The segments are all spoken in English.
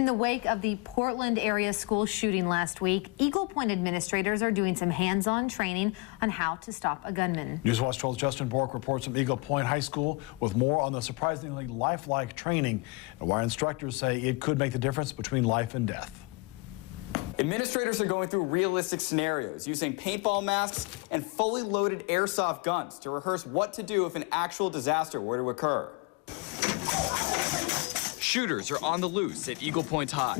In the wake of the Portland area school shooting last week, Eagle Point administrators are doing some hands-on training on how to stop a gunman. News Watch 12's Justin Bork reports from Eagle Point High School with more on the surprisingly lifelike training and why instructors say it could make the difference between life and death. Administrators are going through realistic scenarios using paintball masks and fully loaded airsoft guns to rehearse what to do if an actual disaster were to occur. Shooters are on the loose at Eagle Point High.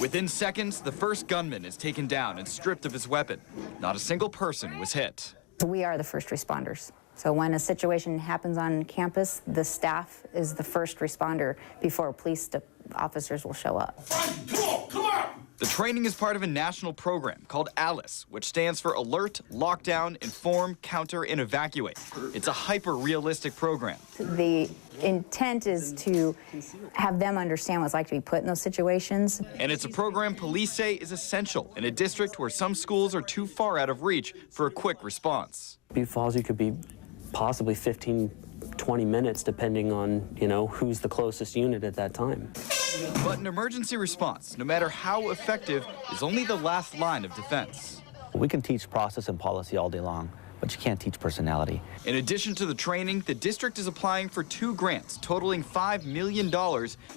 Within seconds, the first gunman is taken down and stripped of his weapon. Not a single person was hit. We are the first responders. So when a situation happens on campus, the staff is the first responder before police officers will show up. Come on! The training is part of a national program called ALICE, which stands for Alert, Lockdown, Inform, Counter, and Evacuate. It's a hyper-realistic program. The intent is to have them understand what it's like to be put in those situations. And it's a program police say is essential in a district where some schools are too far out of reach for a quick response. Butte Falls, you could be possibly 15, 20 minutes, depending on, who's the closest unit at that time. But an emergency response, no matter how effective, is only the last line of defense. We can teach process and policy all day long, but you can't teach personality. In addition to the training, the district is applying for 2 grants totaling $5 million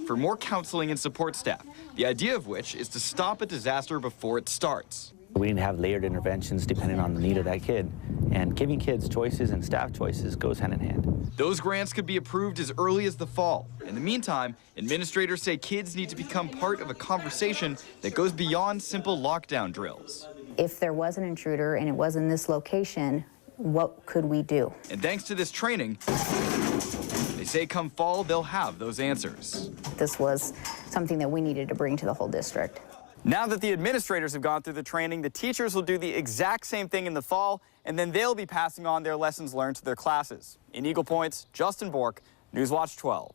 for more counseling and support staff, the idea of which is to stop a disaster before it starts. We need to have layered interventions depending on the need of that kid, and giving kids choices and staff choices goes hand in hand. Those grants could be approved as early as the fall. In the meantime, administrators say kids need to become part of a conversation that goes beyond simple lockdown drills. If there was an intruder and it was in this location, what could we do? And thanks to this training, they say come fall, they'll have those answers. This was something that we needed to bring to the whole district. Now that the administrators have gone through the training, the teachers will do the exact same thing in the fall, and then they'll be passing on their lessons learned to their classes. In Eagle Point, Justin Bork, News Watch 12.